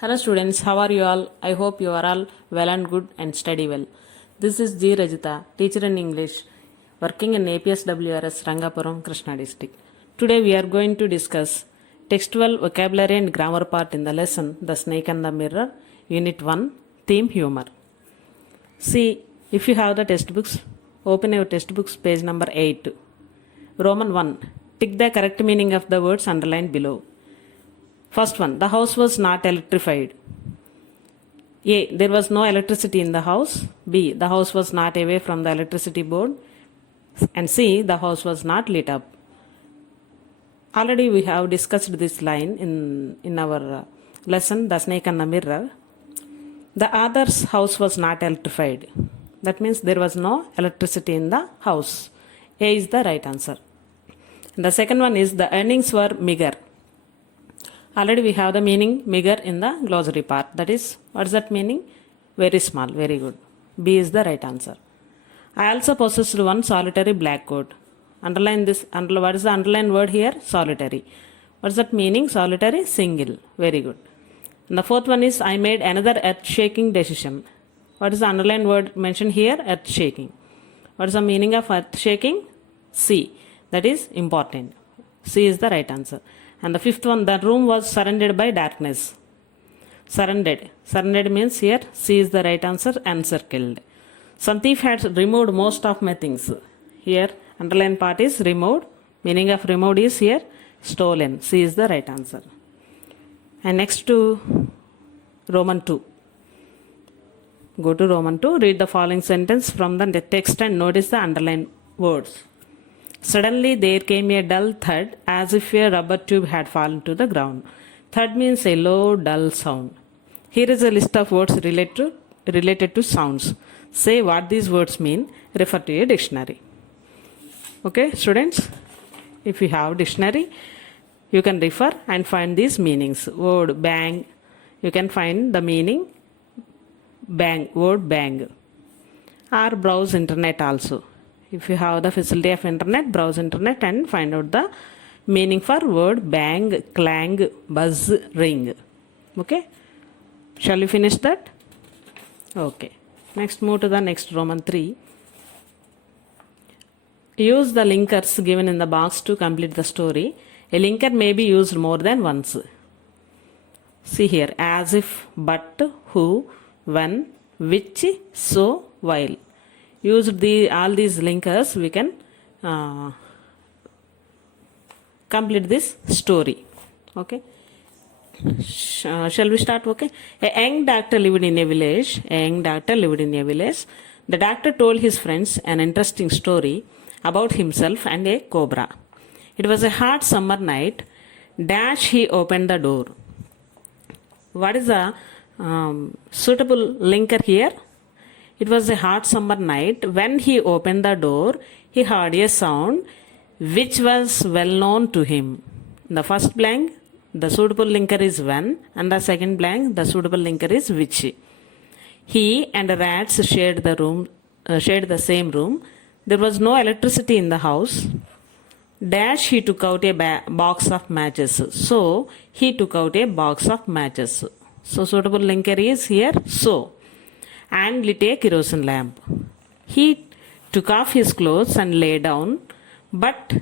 Hello students, how are you all? I hope you are all well and good and study well. This is G. Rajita, teacher in English, working in APSWRS Rangapuram, Krishna district. Today we are going to discuss textual vocabulary and grammar part in the lesson The Snake and the Mirror, Unit 1, Theme Humor. See, if you have the textbooks, open your textbooks page number 8. Roman 1. Tick the correct meaning of the words underlined below. First one, the house was not electrified. A, there was no electricity in the house. B, the house was not away from the electricity board. And C, the house was not lit up. Already we have discussed this line in our lesson, The Snake and the Mirror. The author's house was not electrified. That means there was no electricity in the house. A is the right answer. The second one is the earnings were meager. Already we have the meaning meager in the glossary part. That is, what is that meaning? Very small. Very good. B is the right answer. I also possessed one solitary black coat. Underline this. What is the underlined word here? Solitary. What is that meaning? Solitary, single. Very good. And the fourth one is I made another earth-shaking decision. What is the underlined word mentioned here? Earth-shaking. What is the meaning of earth-shaking? C. That is important. C is the right answer. And the fifth one, the room was surrounded by darkness. Surrounded. Surrounded means here C is the right answer, encircled. Some thief had removed most of my things. Here underline part is removed. Meaning of removed is here stolen. C is the right answer. And next to Roman 2. Go to Roman 2. Read the following sentence from the text and notice the underlined words. Suddenly there came a dull thud as if a rubber tube had fallen to the ground. Thud means a low, dull sound. Here is a list of words related to sounds. Say what these words mean. Refer to a dictionary. Okay, students? If you have dictionary, you can refer and find these meanings. Word bang, you can find the meaning bang, word bang. Or browse internet also. If you have the facility of internet, browse internet and find out the meaning for word bang, clang, buzz, ring. Okay? Shall we finish that? Okay. Next, move to the next Roman 3. Use the linkers given in the box to complete the story. A linker may be used more than once. See here, as if, but, who, when, which, so, while. Use all these linkers, we can complete this story. Okay. Shall we start? Okay. A young doctor lived in a village. The doctor told his friends an interesting story about himself and a cobra. It was a hot summer night. Dash, he opened the door. What is the suitable linker here? It was a hot summer night. When he opened the door, he heard a sound which was well known to him. The first blank, the suitable linker is when, and the second blank, the suitable linker is which. He and the rats shared the same room. There was no electricity in the house. Dash, he took out a box of matches. So, he took out a box of matches. So, suitable linker is here, so. And lit a kerosene lamp. He took off his clothes and lay down, but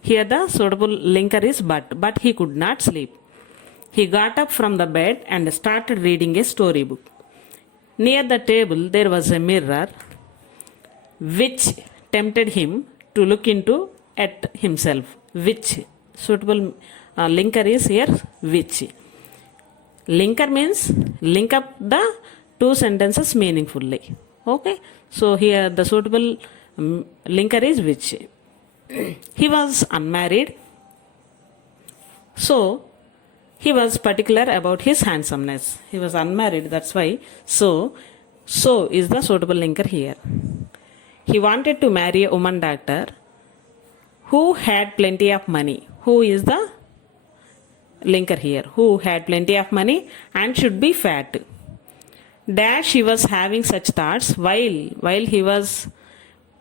here the suitable linker is but he could not sleep. He got up from the bed and started reading a storybook. Near the table there was a mirror which tempted him to look into at himself. Which suitable linker is here which. Linker means link up the two sentences meaningfully. Okay. So here the suitable linker is which. He was unmarried. So he was particular about his handsomeness. He was unmarried. That's why. So is the suitable linker here. He wanted to marry a woman doctor who had plenty of money. Who is the linker here? Who had plenty of money and should be fat. Dash, he was having such thoughts while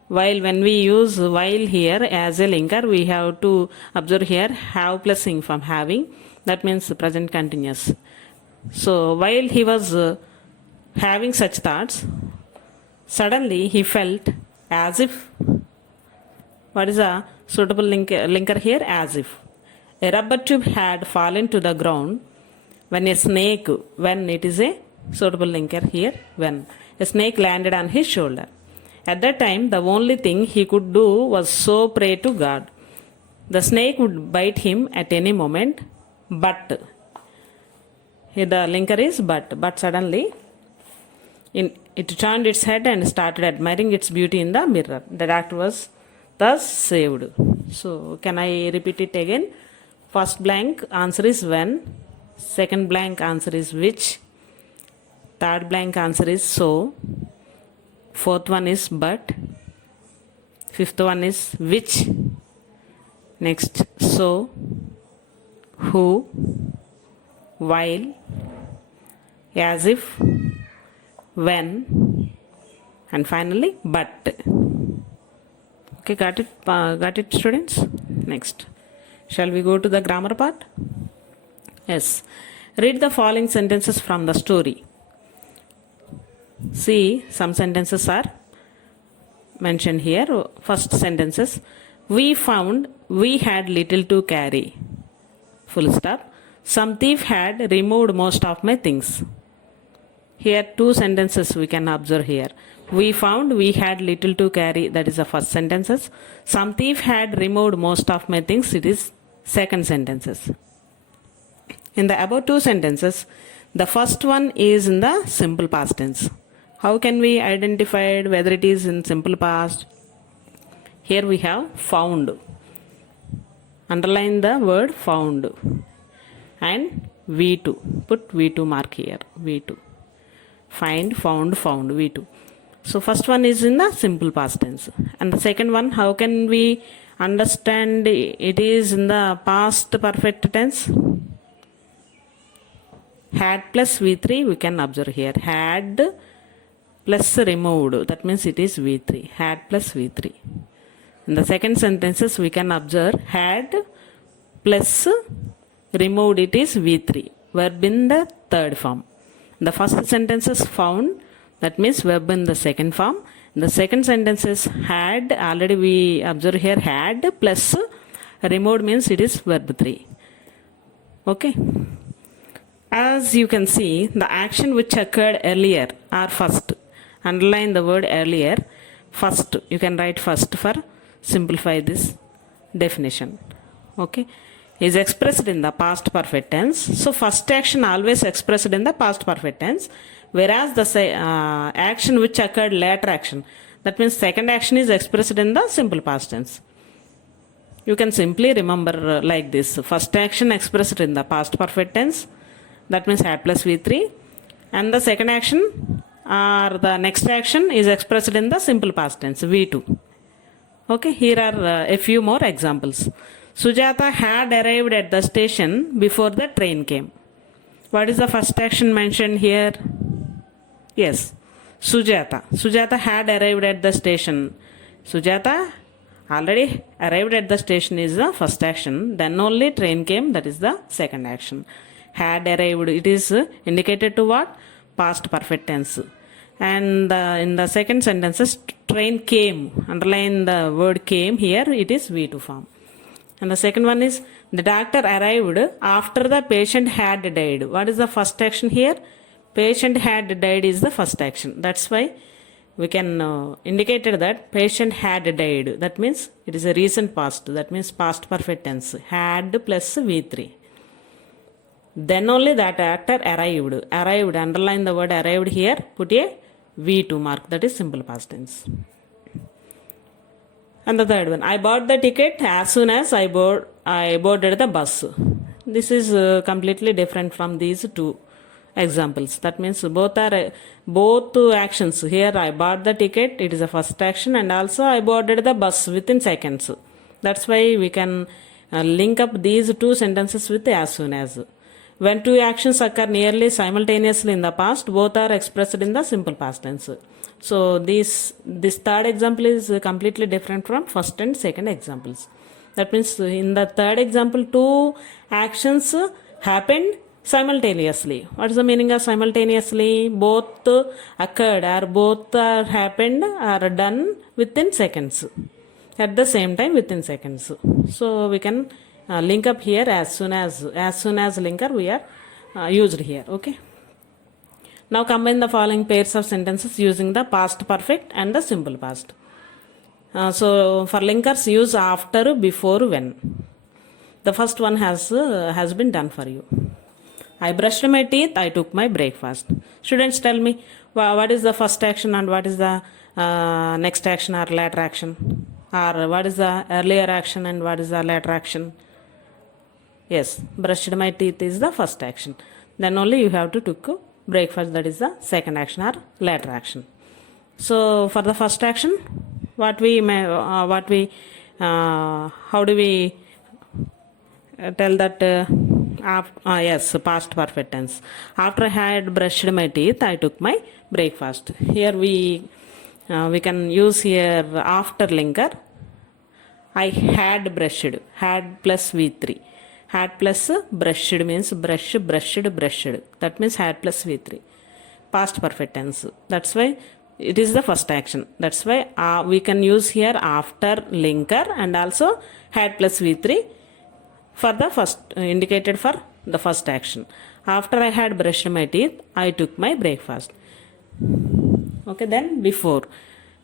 when we use while here as a linker, we have to observe here have plus ing from having. That means present continuous. So while he was having such thoughts, suddenly he felt as if, what is a suitable linker here? As if a rubber tube had fallen to the ground when a snake, when it is a suitable linker here, when a snake landed on his shoulder. At that time, the only thing he could do was so pray to God. The snake would bite him at any moment, but here the linker is but suddenly it turned its head and started admiring its beauty in the mirror. The doctor was thus saved. So, can I repeat it again? First blank answer is when, second blank answer is which, third blank answer is so, fourth one is but, fifth one is which, next so, who, while, as if, when, and finally but. Okay, got it students? Next, shall we go to the grammar part? Yes. Read the following sentences from the story. See, some sentences are mentioned here. First sentences, we found we had little to carry, full stop. Some thief had removed most of my things. Here two sentences we can observe here. We found we had little to carry, that is the first sentences. Some thief had removed most of my things, it is second sentences. In the above two sentences, the first one is in the simple past tense. How can we identify whether it is in simple past? Here we have found. Underline the word found. And V2. Put V2 mark here. V2. Find, found, V2. So first one is in the simple past tense. And the second one, how can we understand it is in the past perfect tense? Had plus V3 we can observe here. Had plus removed, that means it is V3. Had plus V3. In the second sentences we can observe had plus removed, it is V3. Verb in the third form. The first sentence is found, that means verb in the second form. The second sentence is had, already we observe here had plus removed means it is verb 3. Okay. As you can see, the action which occurred earlier or first. Underline the word earlier. First, you can write first for simplify this definition. Okay. Is expressed in the past perfect tense. So first action always expressed in the past perfect tense, whereas the action which occurred later action, that means second action is expressed in the simple past tense. You can simply remember like this. First action expressed in the past perfect tense, that means had plus V3, and the second action or the next action is expressed in the simple past tense, V2. Okay, here are a few more examples. Sujata had arrived at the station before the train came. What is the first action mentioned here? Yes, Sujata. Sujata had arrived at the station. Sujata already arrived at the station is the first action. Then only train came, that is the second action. Had arrived, it is indicated to what? Past perfect tense. And in the second sentences, train came. Underline the word came here, it is V2 form. And the second one is the doctor arrived after the patient had died. What is the first action here? Patient had died is the first action. That's why we can indicate that patient had died. That means it is a recent past. That means past perfect tense. Had plus V3. Then only that actor arrived. Arrived. Underline the word arrived here. Put a V2 mark. That is simple past tense. And the third one, I bought the ticket as soon as I boarded the bus. This is completely different from these two examples. That means both actions. Here I bought the ticket, it is the first action, and also I boarded the bus within seconds. That's why we can link up these two sentences with as soon as. When two actions occur nearly simultaneously in the past, both are expressed in the simple past tense. So this third example is completely different from first and second examples. That means in the third example, two actions happened simultaneously. What is the meaning of simultaneously? Both occurred or both are happened or done within seconds, at the same time within seconds. So we can link up here as soon as linker we are used here. Okay, now combine the following pairs of sentences using the past perfect and the simple past. So for linkers, use after, before, when. The first one has been done for you. I brushed my teeth, I took my breakfast. Students, tell me what is the first action and what is the next action or later action, or what is the earlier action and what is the later action? Yes, brushed my teeth is the first action. Then only you have to took breakfast, that is the second action or later action. So for the first action, how do we tell that? Yes, past perfect tense. After I had brushed my teeth, I took my breakfast. Here we can use here after linker. I had brushed, had plus V3. Had plus brushed means brush, brushed, brushed. That means had plus V3. Past perfect tense. That's why it is the first action. That's why we can use here after linker and also had plus V3 for the first, indicated for the first action. After I had brushed my teeth, I took my breakfast. Okay, then before.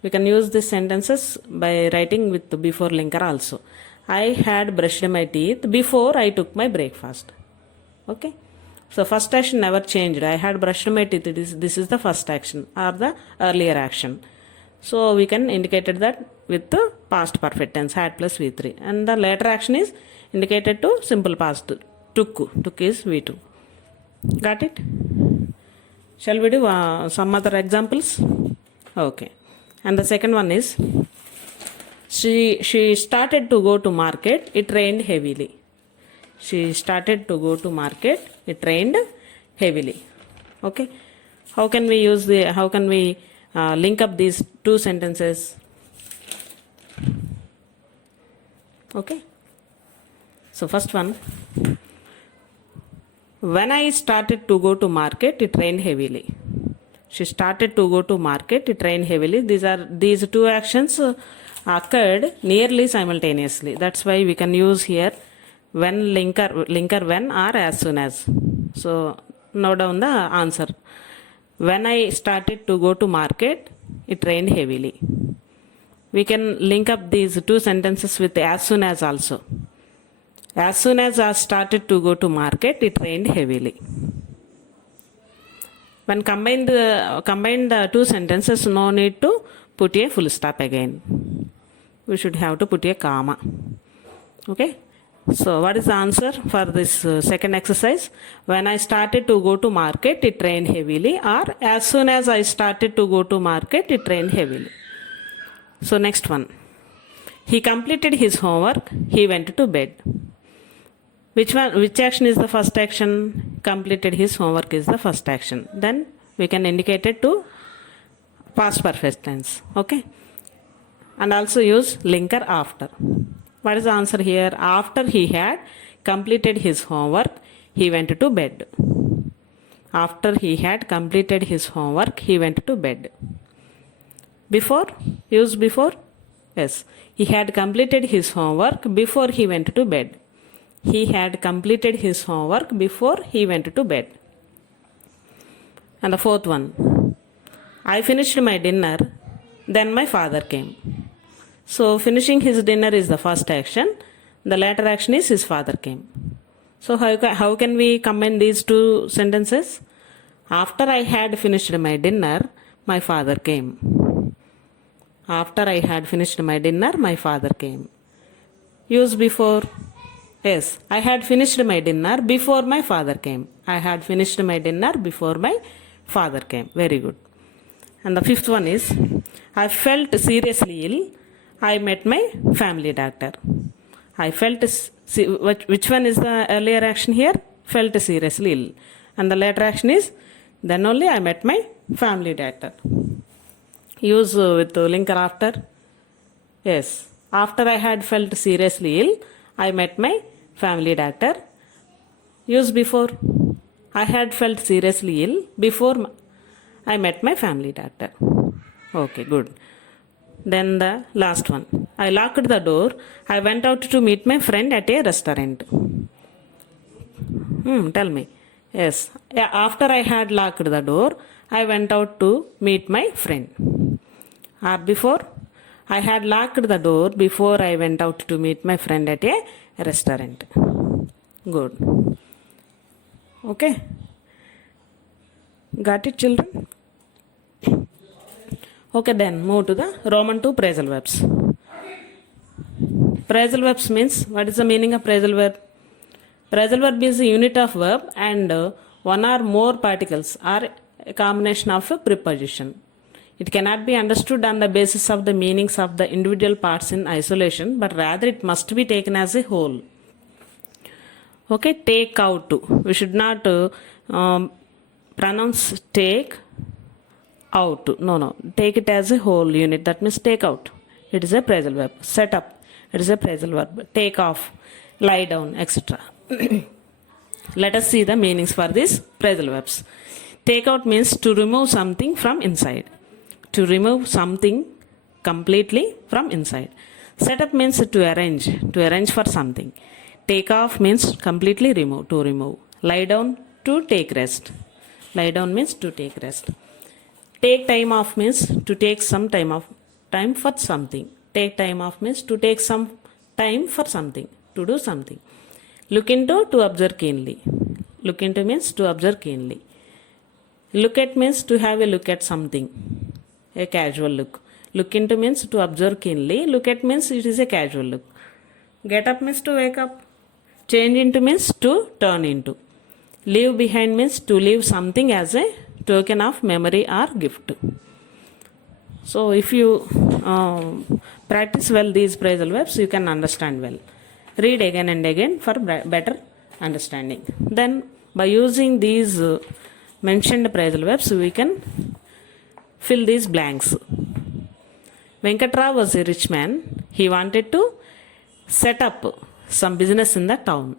We can use these sentences by writing with the before linker also. I had brushed my teeth before I took my breakfast. Okay, so first action never changed. I had brushed my teeth. This is the first action or the earlier action. So we can indicate that with the past perfect tense, had plus V3. And the later action is indicated to simple past, took. Took is V2. Got it? Shall we do some other examples? Okay. And the second one is, she started to go to market, it rained heavily. She started to go to market, it rained heavily. Okay, how can we link up these two sentences? Okay, so first one, when I started to go to market, it rained heavily. She started to go to market, it rained heavily. These two actions occurred nearly simultaneously. That's why we can use here when linker when or as soon as. So note down the answer. When I started to go to market, it rained heavily. We can link up these two sentences with as soon as also. As soon as I started to go to market, it rained heavily. When combine the two sentences, no need to put a full stop again. We should have to put a comma. Okay, so what is the answer for this second exercise? When I started to go to market, it rained heavily, or as soon as I started to go to market, it rained heavily. So next one, he completed his homework, he went to bed. Which action is the first action? Completed his homework is the first action. Then we can indicate it to past perfect tense. Okay, and also use linker after. What is the answer here? After he had completed his homework, he went to bed. After he had completed his homework, he went to bed. Before, use before. Yes, he had completed his homework before he went to bed. He had completed his homework before he went to bed. And the fourth one, I finished my dinner, then my father came. So finishing his dinner is the first action. The later action is his father came. So how can we combine these two sentences? After I had finished my dinner, my father came. After I had finished my dinner, my father came. Use before. Yes, I had finished my dinner before my father came. I had finished my dinner before my father came. Very good. And the fifth one is, I felt seriously ill. I met my family doctor. I felt, which one is the earlier action here? Felt seriously ill. And the later action is, then only I met my family doctor. Use with linker after. Yes, after I had felt seriously ill, I met my family doctor. Use before. I had felt seriously ill before I met my family doctor. Okay, good. Then the last one. I locked the door. I went out to meet my friend at a restaurant. Tell me. Yes. Yeah, after I had locked the door, I went out to meet my friend. Or before? I had locked the door before I went out to meet my friend at a restaurant. Good. Okay. Got it, children? Okay, then move to the Roman 2 phrasal verbs. Phrasal verbs means, what is the meaning of phrasal verb? Phrasal verb is a unit of verb and one or more particles are a combination of a preposition. It cannot be understood on the basis of the meanings of the individual parts in isolation, but rather it must be taken as a whole. Okay, take out. We should not pronounce take out. No. Take it as a whole unit. That means take out. It is a phrasal verb. Set up. It is a phrasal verb. Take off, lie down, etc. Let us see the meanings for these phrasal verbs. Take out means to remove something from inside. To remove something completely from inside. Set up means to arrange for something. Take off means completely remove, to remove. Lie down, to take rest. Lie down means to take rest. Take time off means to take some time for something. Take time off means to take some time for something, to do something. Look into, to observe keenly. Look into means to observe keenly. Look at means to have a look at something, a casual look. Look into means to observe keenly. Look at means it is a casual look. Get up means to wake up. Change into means to turn into. Leave behind means to leave something as a token of memory or gift. So if you practice well these phrasal verbs, you can understand well. Read again and again for better understanding. Then by using these mentioned phrasal verbs, we can fill these blanks. Venkatrao was a rich man. He wanted to set up some business in the town.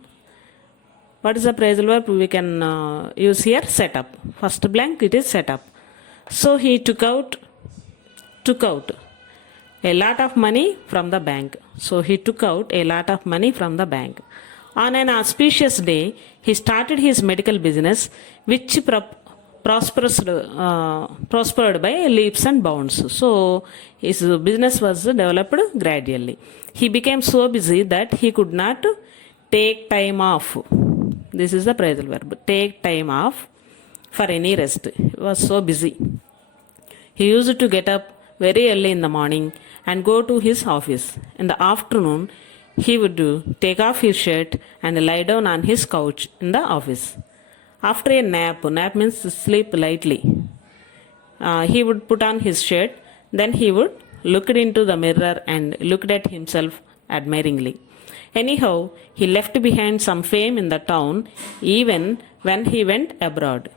What is the phrasal verb we can use here? Set up. First blank, it is set up. So he took out a lot of money from the bank. So he took out a lot of money from the bank. On an auspicious day, he started his medical business, which prospered by leaps and bounds. So his business was developed gradually. He became so busy that he could not take time off. This is the phrasal verb. Take time off for any rest. He was so busy. He used to get up very early in the morning and go to his office. In the afternoon, he would take off his shirt and lie down on his couch in the office. After a nap means sleep lightly, he would put on his shirt, then he would look into the mirror and looked at himself admiringly. Anyhow, he left behind some fame in the town even when he went abroad.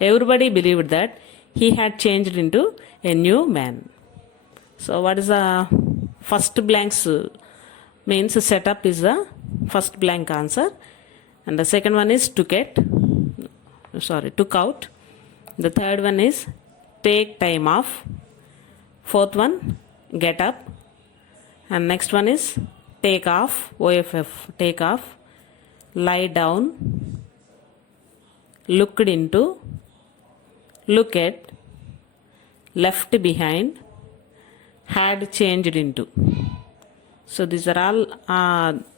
Everybody believed that he had changed into a new man. So what is the first blanks means setup is the first blank answer, and the second one is took out. The third one is take time off. Fourth one, get up. And next one is take off, OFF, take off. Lie down, looked into, look at, left behind, had changed into. So these are all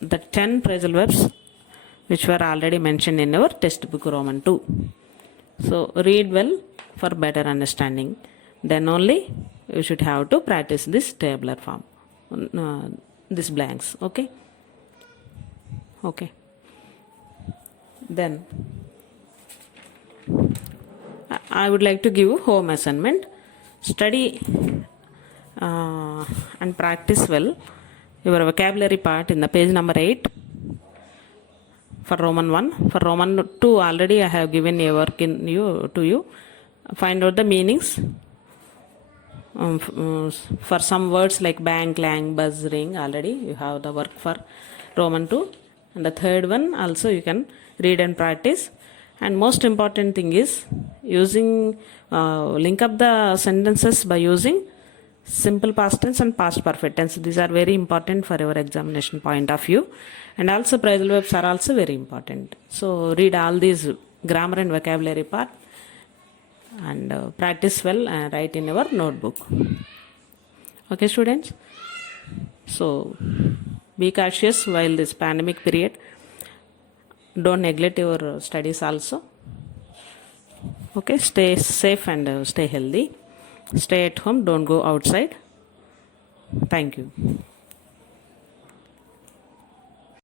the 10 phrasal verbs which were already mentioned in our textbook Roman 2. So read well for better understanding. Then only you should have to practice this tabular form, these blanks. Okay. Then I would like to give home assignment. Study and practice well your vocabulary part in the page number 8 for Roman 1. For Roman 2 already I have given a work to you. Find out the meanings for some words like bang, clang, buzz, ring. Already you have the work for Roman 2. And the third one also you can read and practice. And most important thing is using link up the sentences by using simple past tense and past perfect tense. These are very important for your examination point of view, and also phrasal verbs are also very important. So read all these grammar and vocabulary part and practice well and write in your notebook. Okay students, so be cautious while this pandemic period. Don't neglect your studies also. Okay, stay safe and stay healthy. Stay at home, don't go outside. Thank you.